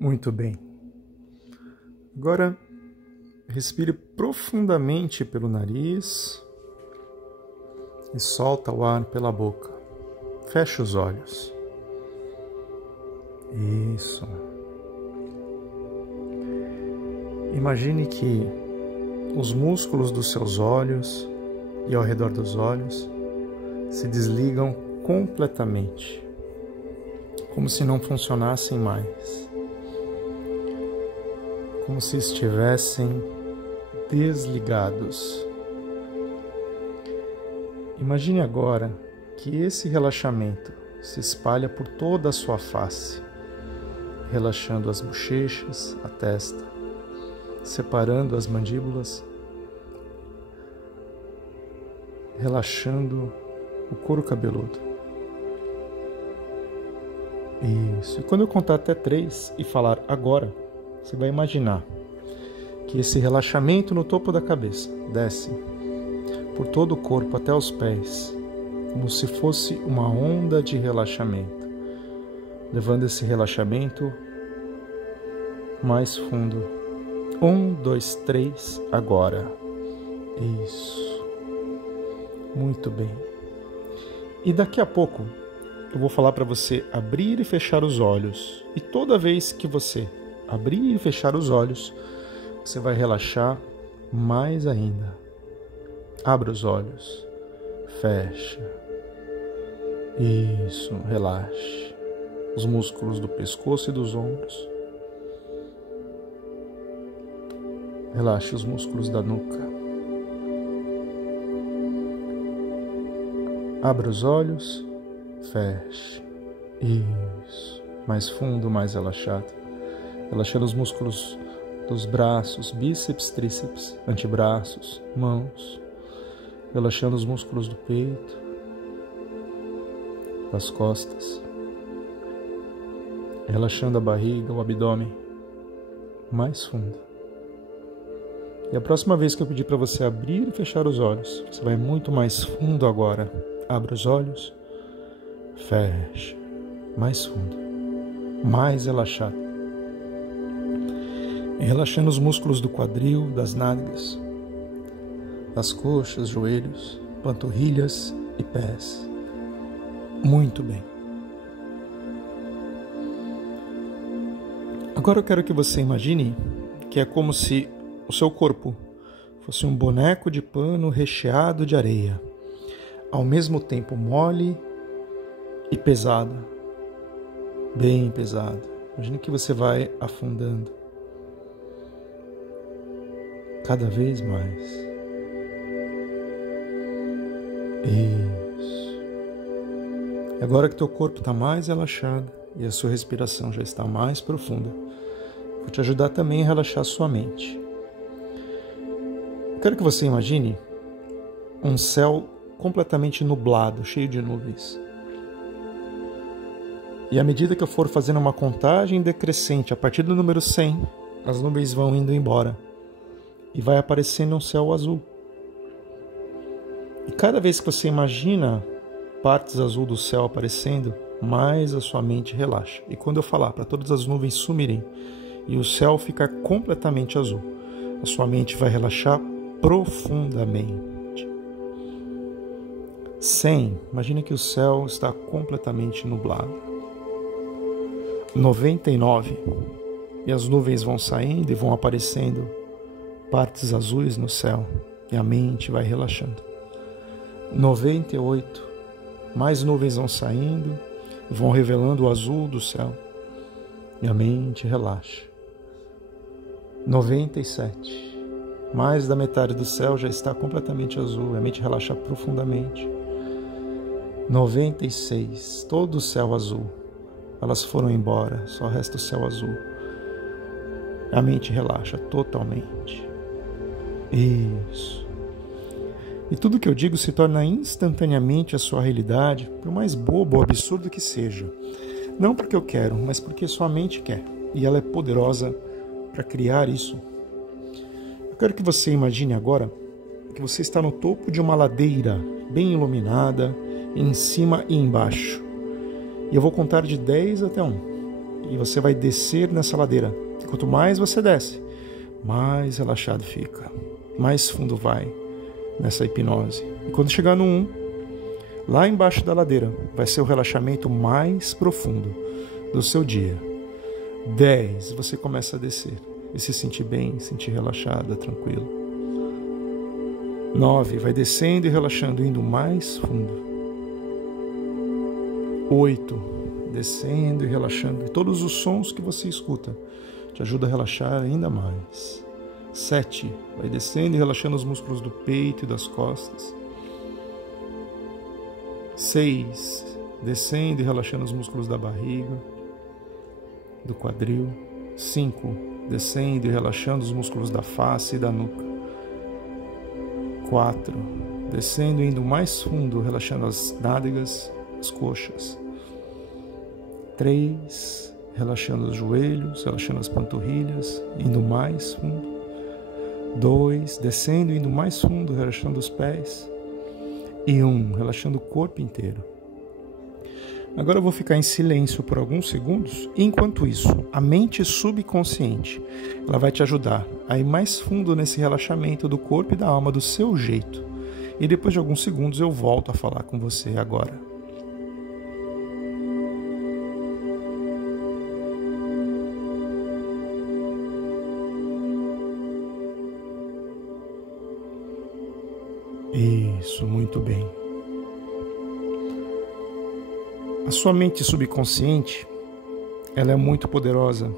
Muito bem. Agora, respire profundamente pelo nariz e solta o ar pela boca. Feche os olhos. Isso. Imagine que os músculos dos seus olhos e ao redor dos olhos se desligam completamente, como se não funcionassem mais, como se estivessem desligados. Imagine agora que esse relaxamento se espalha por toda a sua face, relaxando as bochechas, a testa, separando as mandíbulas, relaxando o couro cabeludo. Isso. E quando eu contar até 3 e falar agora, você vai imaginar que esse relaxamento no topo da cabeça desce por todo o corpo até os pés, como se fosse uma onda de relaxamento, levando esse relaxamento mais fundo. 1, 2, 3, agora. Isso. Muito bem. E daqui a pouco eu vou falar para você abrir e fechar os olhos. E toda vez que você abrir e fechar os olhos, você vai relaxar mais ainda. Abra os olhos. Fecha. Isso. Relaxe os músculos do pescoço e dos ombros. Relaxe os músculos da nuca. Abra os olhos. Feche. Isso. Mais fundo, mais relaxado. Relaxando os músculos dos braços, bíceps, tríceps, antebraços, mãos. Relaxando os músculos do peito, das costas. Relaxando a barriga, o abdômen. Mais fundo. E a próxima vez que eu pedir para você abrir e fechar os olhos, você vai muito mais fundo agora. Abra os olhos. Fecha. Mais fundo. Mais relaxado. E relaxando os músculos do quadril, das nádegas, das coxas, joelhos, panturrilhas e pés. Muito bem. Agora eu quero que você imagine que é como se o seu corpo fosse um boneco de pano recheado de areia, ao mesmo tempo mole e pesado, bem pesado. Imagine que você vai afundando cada vez mais. Isso. Agora que teu corpo está mais relaxado e a sua respiração já está mais profunda, vou te ajudar também a relaxar a sua mente. Quero que você imagine um céu completamente nublado, cheio de nuvens. E à medida que eu for fazendo uma contagem decrescente, a partir do número 100, as nuvens vão indo embora. E vai aparecendo um céu azul. E cada vez que você imagina partes azul do céu aparecendo, mais a sua mente relaxa. E quando eu falar para todas as nuvens sumirem e o céu ficar completamente azul, a sua mente vai relaxar profundamente. 100. Imagine que o céu está completamente nublado. 99. E as nuvens vão saindo e vão aparecendo partes azuis no céu. E a mente vai relaxando. 98. Mais nuvens vão saindo e vão revelando o azul do céu. E a mente relaxa. 97. Mais da metade do céu já está completamente azul. A mente relaxa profundamente. 96. Todo o céu azul. Elas foram embora. Só resta o céu azul. A mente relaxa totalmente. Isso. E tudo que eu digo se torna instantaneamente a sua realidade, por mais bobo ou absurdo que seja. Não porque eu quero, mas porque sua mente quer. E ela é poderosa para criar isso. Eu quero que você imagine agora que você está no topo de uma ladeira bem iluminada, em cima e embaixo. E eu vou contar de 10 até 1. e você vai descer nessa ladeira. E quanto mais você desce, mais relaxado fica, mais fundo vai nessa hipnose. E quando chegar no 1, lá embaixo da ladeira, vai ser o relaxamento mais profundo do seu dia. 10, você começa a descer e se sentir bem, sentir relaxada, tranquilo. 9, vai descendo e relaxando, indo mais fundo. 8, descendo e relaxando. E todos os sons que você escuta te ajudam a relaxar ainda mais. 7, vai descendo e relaxando os músculos do peito e das costas. 6, descendo e relaxando os músculos da barriga, do quadril. 5, descendo e relaxando os músculos da face e da nuca. 4, descendo e indo mais fundo, relaxando as nádegas, as coxas. 3, relaxando os joelhos, relaxando as panturrilhas, indo mais fundo. 2, descendo e indo mais fundo, relaxando os pés. E 1, relaxando o corpo inteiro. Agora eu vou ficar em silêncio por alguns segundos. E enquanto isso, a mente subconsciente, ela vai te ajudar a ir mais fundo nesse relaxamento do corpo e da alma do seu jeito. E depois de alguns segundos eu volto a falar com você agora. Isso, muito bem. A sua mente subconsciente, ela é muito poderosa.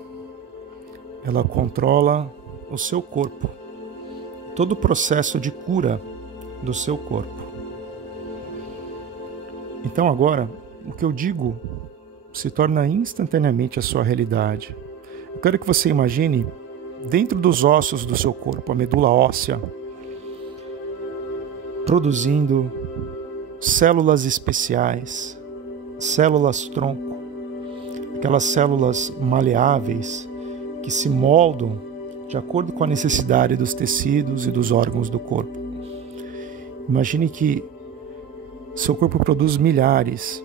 Ela controla o seu corpo, todo o processo de cura do seu corpo. Então agora, o que eu digo se torna instantaneamente a sua realidade. Eu quero que você imagine dentro dos ossos do seu corpo, a medula óssea, produzindo células especiais, células tronco, aquelas células maleáveis que se moldam de acordo com a necessidade dos tecidos e dos órgãos do corpo. Imagine que seu corpo produz milhares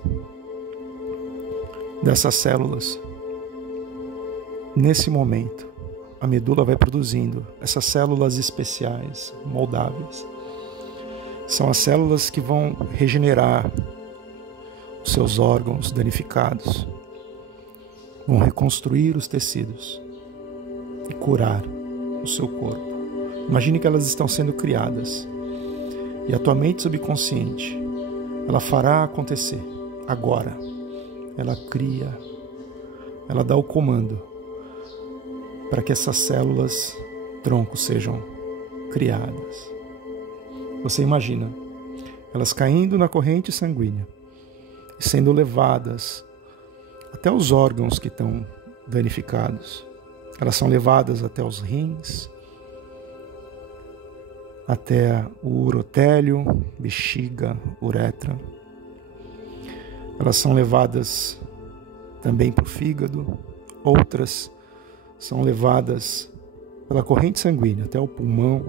dessas células. Nesse momento, a medula vai produzindo essas células especiais, moldáveis. São as células que vão regenerar os seus órgãos danificados, vão reconstruir os tecidos e curar o seu corpo. Imagine que elas estão sendo criadas e a tua mente subconsciente, ela fará acontecer agora. Ela cria, ela dá o comando para que essas células tronco sejam criadas. Você imagina elas caindo na corrente sanguínea e sendo levadas até os órgãos que estão danificados. Elas são levadas até os rins, até o urotélio, bexiga, uretra. Elas são levadas também para o fígado. Outras são levadas pela corrente sanguínea até o pulmão.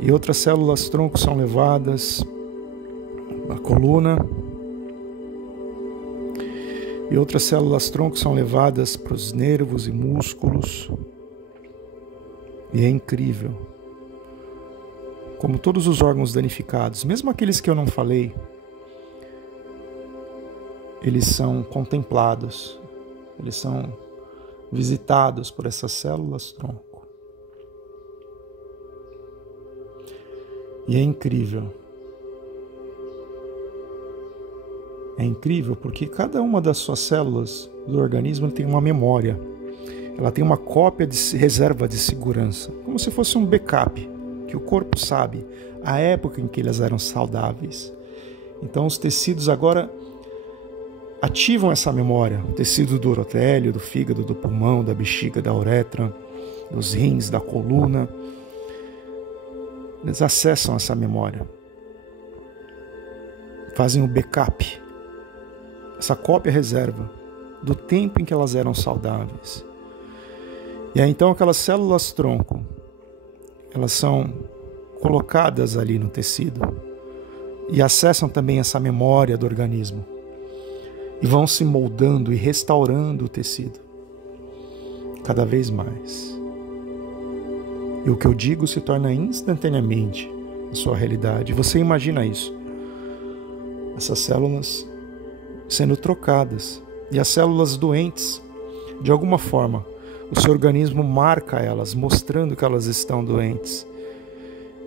E outras células tronco são levadas à coluna. E outras células tronco são levadas para os nervos e músculos. E é incrível como todos os órgãos danificados, mesmo aqueles que eu não falei, eles são contemplados, eles são visitados por essas células tronco. E é incrível. É incrível porque cada uma das suas células do organismo tem uma memória. Ela tem uma cópia de reserva de segurança, como se fosse um backup, que o corpo sabe a época em que elas eram saudáveis. Então os tecidos agora ativam essa memória. O tecido do urotélio, do fígado, do pulmão, da bexiga, da uretra, dos rins, da coluna. Eles acessam essa memória. Fazem o backup, essa cópia reserva do tempo em que elas eram saudáveis. E aí então aquelas células tronco, elas são colocadas ali no tecido e acessam também essa memória do organismo. e vão se moldando e restaurando o tecido cada vez mais. E o que eu digo se torna instantaneamente a sua realidade. Você imagina isso. Essas células sendo trocadas. E as células doentes, de alguma forma, o seu organismo marca elas, mostrando que elas estão doentes.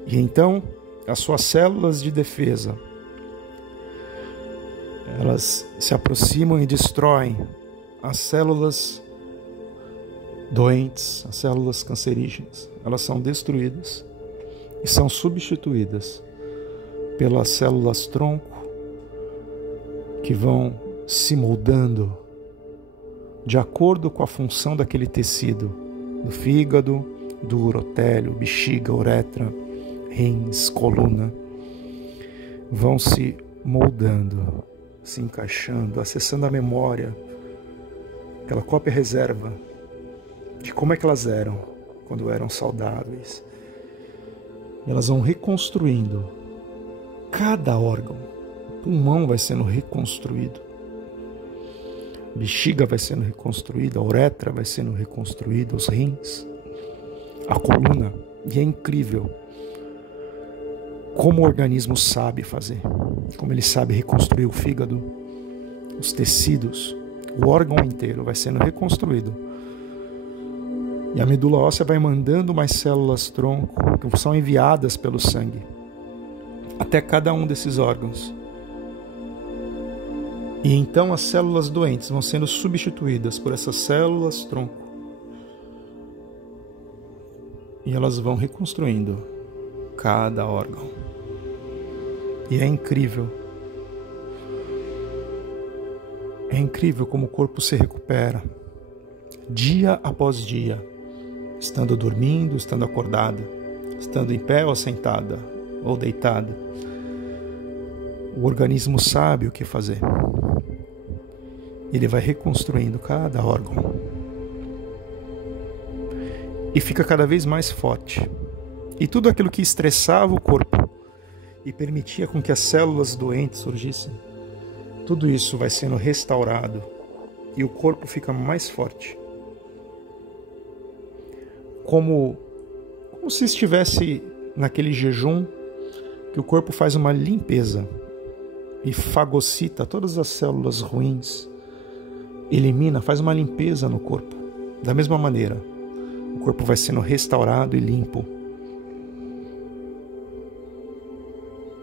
E então, as suas células de defesa, elas se aproximam e destroem as células doentes, as células cancerígenas. Elas são destruídas e são substituídas pelas células tronco, que vão se moldando de acordo com a função daquele tecido, do fígado, do urotélio, bexiga, uretra, rins, coluna. Vão se moldando, se encaixando, acessando a memória, aquela cópia reserva de como é que elas eram quando eram saudáveis. E elas vão reconstruindo cada órgão. O pulmão vai sendo reconstruído, a bexiga vai sendo reconstruída, a uretra vai sendo reconstruída, os rins, a coluna. E é incrível como o organismo sabe fazer, como ele sabe reconstruir o fígado, os tecidos, o órgão inteiro vai sendo reconstruído. E a medula óssea vai mandando mais células tronco, que são enviadas pelo sangue até cada um desses órgãos. E então as células doentes vão sendo substituídas por essas células tronco. E elas vão reconstruindo cada órgão. E é incrível. É incrível como o corpo se recupera, dia após dia, estando dormindo, estando acordada, estando em pé ou sentada, ou deitada. O organismo sabe o que fazer. Ele vai reconstruindo cada órgão. E fica cada vez mais forte. E tudo aquilo que estressava o corpo e permitia com que as células doentes surgissem, tudo isso vai sendo restaurado e o corpo fica mais forte. Como se estivesse naquele jejum que o corpo faz uma limpeza e fagocita todas as células ruins, elimina, faz uma limpeza no corpo. Da mesma maneira, o corpo vai sendo restaurado e limpo.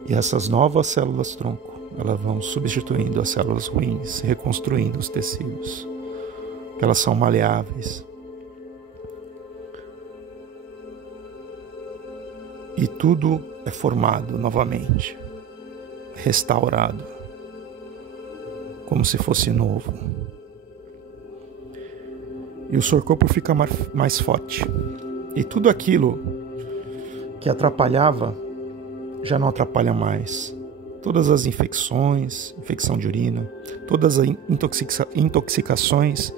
E essas novas células tronco, elas vão substituindo as células ruins, reconstruindo os tecidos, que elas são maleáveis. E tudo é formado novamente, restaurado, como se fosse novo. E o seu corpo fica mais forte. E tudo aquilo que atrapalhava já não atrapalha mais. Todas as infecções, infecção de urina, todas as intoxicações,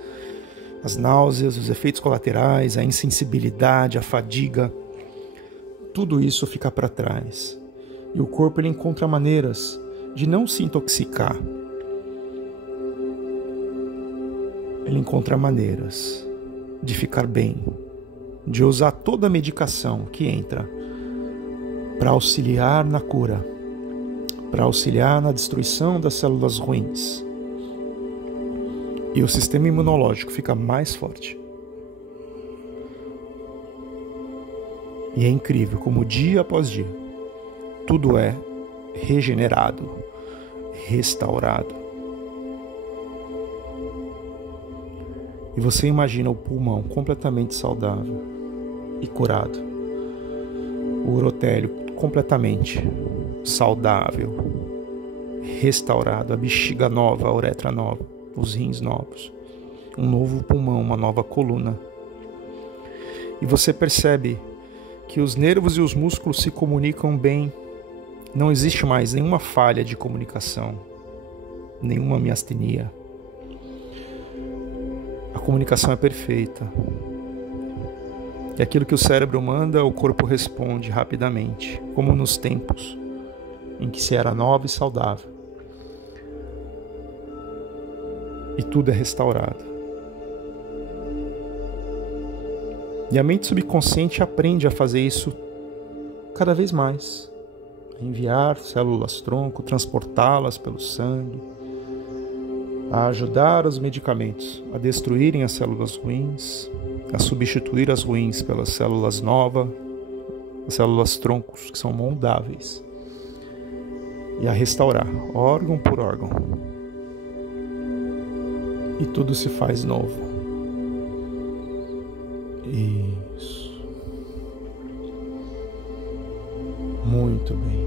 as náuseas, os efeitos colaterais, a insensibilidade, a fadiga, tudo isso fica para trás. E o corpo ele encontra maneiras de não se intoxicar. Ele encontra maneiras de ficar bem, de usar toda a medicação que entra para auxiliar na cura, para auxiliar na destruição das células ruins. E o sistema imunológico fica mais forte. E é incrível como dia após dia tudo é regenerado, restaurado. E você imagina o pulmão completamente saudável e curado. O urotélio completamente saudável, restaurado. A bexiga nova, a uretra nova, os rins novos. Um novo pulmão, uma nova coluna. E você percebe que os nervos e os músculos se comunicam bem. Não existe mais nenhuma falha de comunicação, nenhuma miastenia. A comunicação é perfeita. E aquilo que o cérebro manda, o corpo responde rapidamente, como nos tempos em que se era nova e saudável. e tudo é restaurado. E a mente subconsciente aprende a fazer isso cada vez mais. A enviar células-tronco, transportá-las pelo sangue, a ajudar os medicamentos a destruírem as células ruins, a substituir as ruins pelas células novas, as células-troncos, que são moldáveis, e a restaurar, órgão por órgão. E tudo se faz novo. Isso. Muito bem.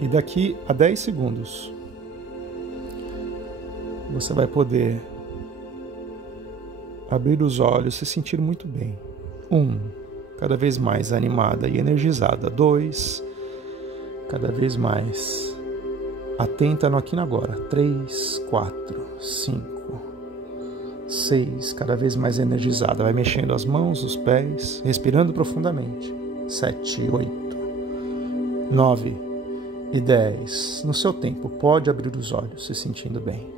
E daqui a 10 segundos, você vai poder abrir os olhos, se sentir muito bem. 1, cada vez mais animada e energizada. 2, cada vez mais atenta no aqui e no agora. 3, 4, 5, 6, cada vez mais energizada. Vai mexendo as mãos, os pés, respirando profundamente. 7, 8, 9 e 10. No seu tempo, pode abrir os olhos, se sentindo bem.